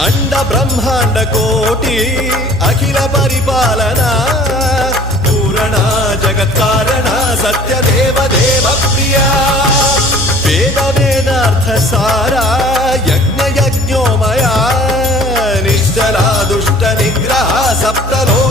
अंड ब्रह्मांड कोटि अखिल परिपालना पूरणा जगत्कारणा सत्यदेव देव प्रिया वेद वेदार्थ सारा यज्ञ यज्ञोमया निश्चला दुष्ट निग्रह सप्तलो